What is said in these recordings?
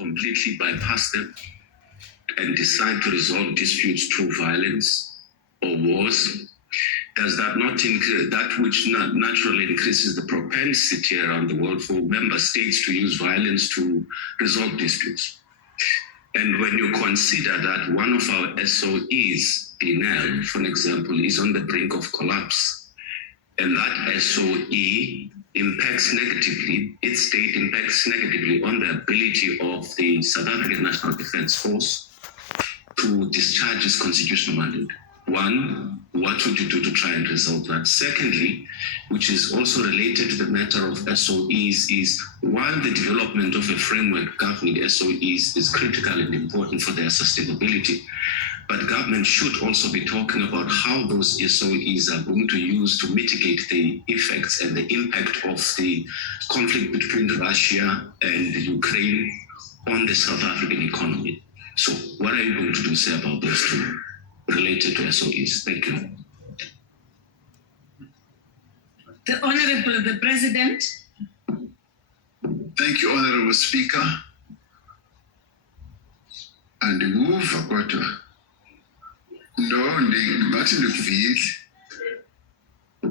completely bypass them and decide to resolve disputes through violence or wars? Does that not increase that which naturally increases the propensity around the world for member states to use violence to resolve disputes? And when you consider that one of our SOEs, Denel, for example, is on the brink of collapse, and that SOE impacts negatively, its state impacts negatively on the ability of the South African National Defence Force to discharge its constitutional mandate. One, what would you do to try and resolve that? Secondly, which is also related to the matter of SOEs, is while the development of a framework governing SOEs is critical and important for their sustainability, but government should also be talking about how those SOEs are going to use to mitigate the effects and the impact of the conflict between Russia and Ukraine on the South African economy. So what are you going to do, say, about those two related to SOEs? Thank you. The Honorable the President. Thank you, Honorable Speaker. And the move akwato. No,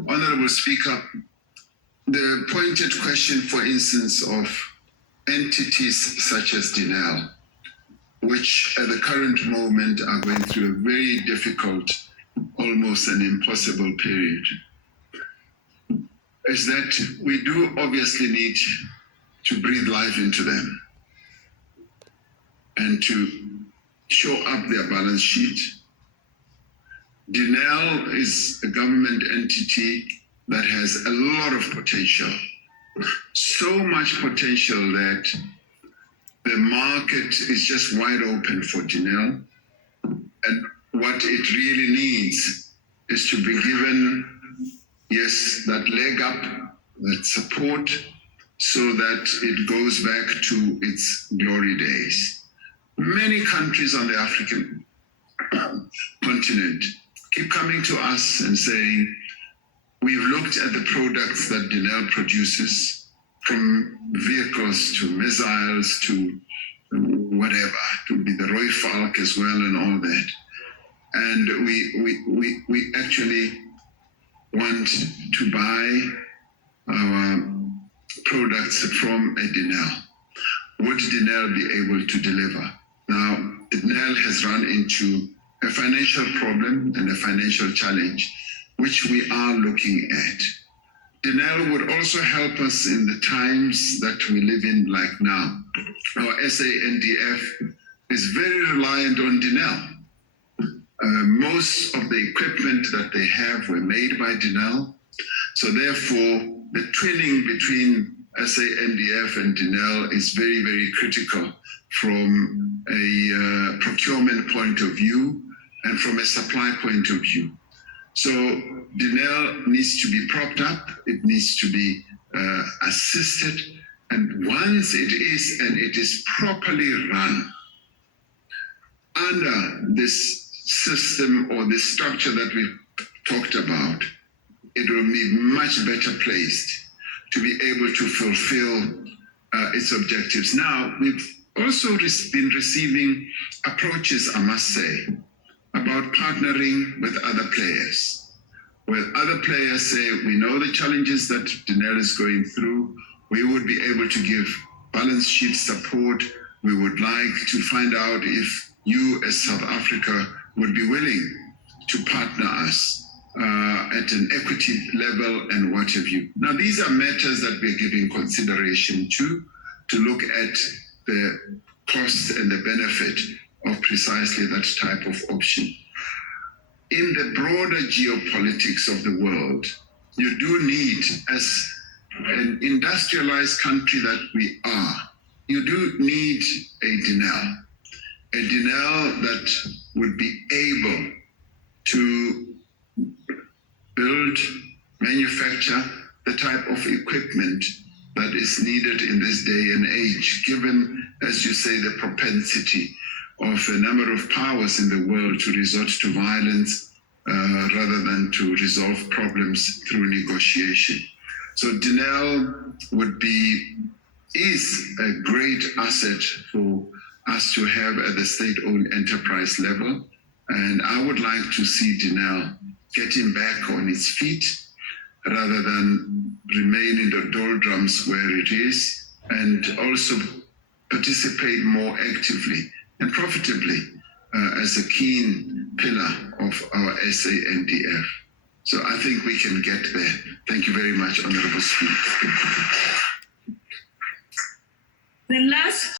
Honorable Speaker, the pointed question, for instance, of entities such as Denel, which at the current moment are going through a very difficult, almost an impossible period, is that we do obviously need to breathe life into them and to show up their balance sheet. Denel is a government entity that has a lot of potential, so much potential that the market is just wide open for Denel. And what it really needs is to be given, yes, that leg up, that support, so that it goes back to its glory days. Many countries on the African continent keep coming to us and saying, we've looked at the products that Denel produces, from vehicles to missiles to whatever, to be the Roy Falk as well and all that. And we actually want to buy our products from a Denel. Would Denel be able to deliver? Now, Denel has run into a financial problem and a financial challenge, which we are looking at. Denel would also help us in the times that we live in like now. Our SANDF is very reliant on Denel. Most of the equipment that they have were made by Denel. So therefore, the twinning between SANDF and Denel is very, very critical from a procurement point of view and from a supply point of view. So Denel needs to be propped up, it needs to be assisted, and once it is, and it is properly run under this system or this structure that we talked about, it will be much better placed to be able to fulfill its objectives. Now, we've also been receiving approaches, I must say, about partnering with other players, where other players say, we know the challenges that Denel is going through, we would be able to give balance sheet support, we would like to find out if you as South Africa would be willing to partner us at an equity level and what have you. Now, these are matters that we're giving consideration to look at the cost and the benefit of precisely that type of option. In the broader geopolitics of the world, you do need, as an industrialized country that we are, you do need a Denel that would be able to build, manufacture the type of equipment that is needed in this day and age, given, as you say, the propensity of a number of powers in the world to resort to violence rather than to resolve problems through negotiation. So Denel would be is a great asset for us to have at the state-owned enterprise level. And I would like to see Denel getting back on its feet rather than remain in the doldrums where it is, and also participate more actively and profitably as a keen pillar of our SANDF. So I think we can get there. Thank you very much, Honorable Speaker. The last